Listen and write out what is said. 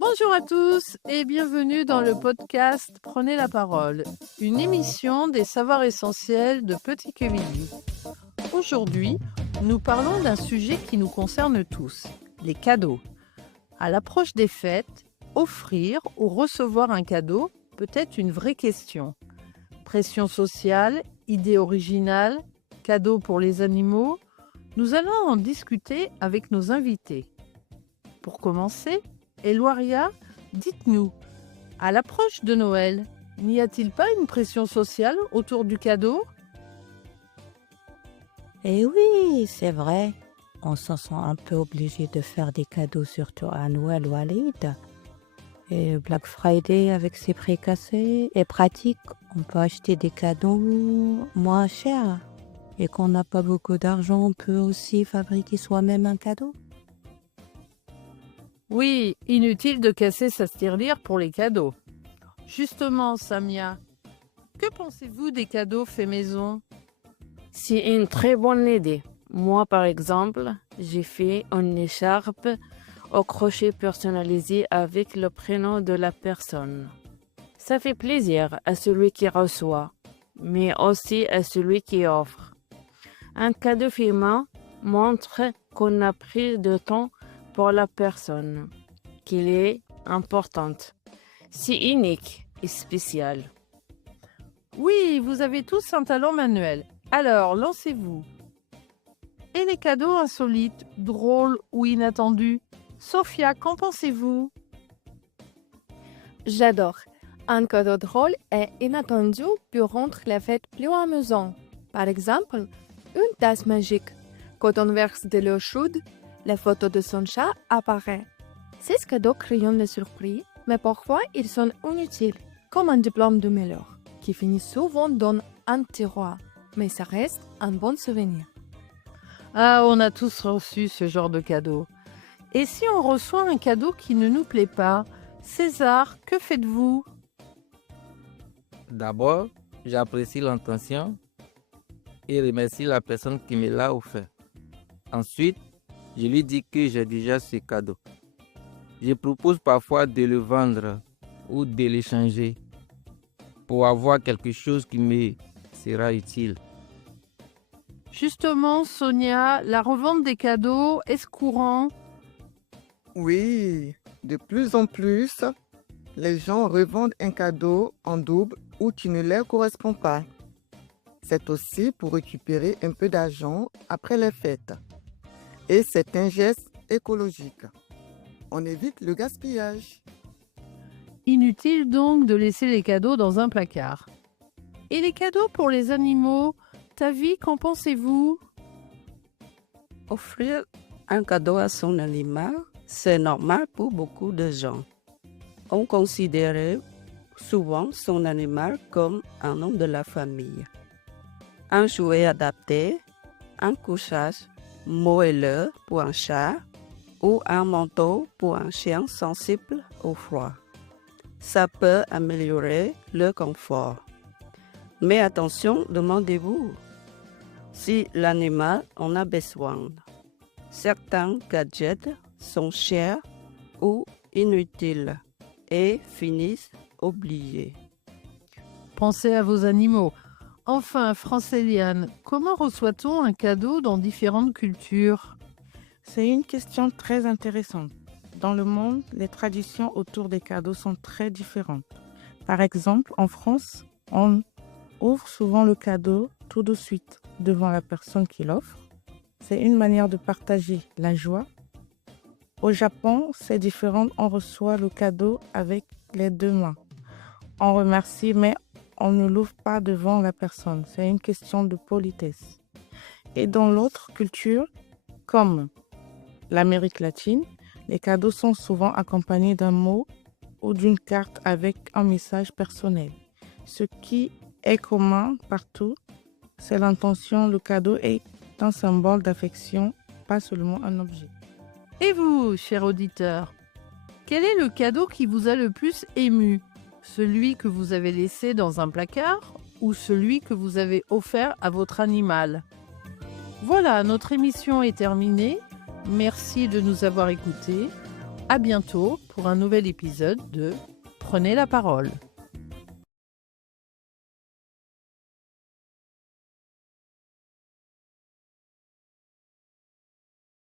Bonjour à tous et bienvenue dans le podcast Prenez la parole, une émission des savoirs essentiels de Petit Quevilly. Aujourd'hui, nous parlons d'un sujet qui nous concerne tous, les cadeaux. À l'approche des fêtes, offrir ou recevoir un cadeau peut être une vraie question. Pression sociale, idée originale, cadeaux pour les animaux, nous allons en discuter avec nos invités. Pour commencer, Eloiria, dites-nous, à l'approche de Noël, n'y a-t-il pas une pression sociale autour du cadeau ? Eh oui, c'est vrai. On se sent un peu obligé de faire des cadeaux, surtout à Noël ou à l'Eid. Et Black Friday, avec ses prix cassés, est pratique. On peut acheter des cadeaux moins chers. Et quand on n'a pas beaucoup d'argent, on peut aussi fabriquer soi-même un cadeau. Oui, inutile de casser sa tirelire pour les cadeaux. Justement, Samia, que pensez-vous des cadeaux faits maison ? C'est une très bonne idée. Moi, par exemple, j'ai fait une écharpe au crochet personnalisée avec le prénom de la personne. Ça fait plaisir à celui qui reçoit, mais aussi à celui qui offre. Un cadeau fait main montre qu'on a pris de temps pour la personne, qu'il est importante. C'est unique et spécial. Oui, vous avez tous un talent manuel. Alors, lancez-vous. Et les cadeaux insolites, drôles ou inattendus ? Sophia, qu'en pensez-vous ? J'adore. Un cadeau drôle et inattendu peut rendre la fête plus amusante. Par exemple, une tasse magique. Quand on verse de l'eau chaude, la photo de son chat apparaît. Ces cadeaux créent une surprise, mais parfois ils sont inutiles, comme un diplôme de meilleur, qui finit souvent dans un tiroir, mais ça reste un bon souvenir. Ah, on a tous reçu ce genre de cadeau. Et si on reçoit un cadeau qui ne nous plaît pas ? César, que faites-vous ? D'abord, j'apprécie l'intention et remercie la personne qui me l'a offert. Ensuite, je lui dis que j'ai déjà ce cadeau. Je propose parfois de le vendre ou de l'échanger pour avoir quelque chose qui me sera utile. Justement, Sonia, la revente des cadeaux, est-ce courant ? Oui, de plus en plus, les gens revendent un cadeau en double ou qui ne leur correspond pas. C'est aussi pour récupérer un peu d'argent après les fêtes. Et c'est un geste écologique. On évite le gaspillage. Inutile donc de laisser les cadeaux dans un placard. Et les cadeaux pour les animaux, Tavi, qu'en pensez-vous ? Offrir un cadeau à son animal, c'est normal pour beaucoup de gens. On considère souvent son animal comme un membre de la famille. Un jouet adapté, un couchage moelleux pour un chat ou un manteau pour un chien sensible au froid. Ça peut améliorer le confort. Mais attention, demandez-vous si l'animal en a besoin. Certains gadgets sont chers ou inutiles et finissent oubliés. Pensez à vos animaux. Enfin, Francéliane, comment reçoit-on un cadeau dans différentes cultures ? C'est une question très intéressante. Dans le monde, les traditions autour des cadeaux sont très différentes. Par exemple, en France, on ouvre souvent le cadeau tout de suite devant la personne qui l'offre. C'est une manière de partager la joie. Au Japon, c'est différent. On reçoit le cadeau avec les deux mains. On remercie, mais on ne l'ouvre pas devant la personne. C'est une question de politesse. Et dans l'autre culture, comme l'Amérique latine, les cadeaux sont souvent accompagnés d'un mot ou d'une carte avec un message personnel. Ce qui est commun partout, c'est l'intention. Le cadeau est un symbole d'affection, pas seulement un objet. Et vous, cher auditeur, quel est le cadeau qui vous a le plus ému ? Celui que vous avez laissé dans un placard ou celui que vous avez offert à votre animal ? Voilà, notre émission est terminée. Merci de nous avoir écoutés. À bientôt pour un nouvel épisode de Prenez la parole.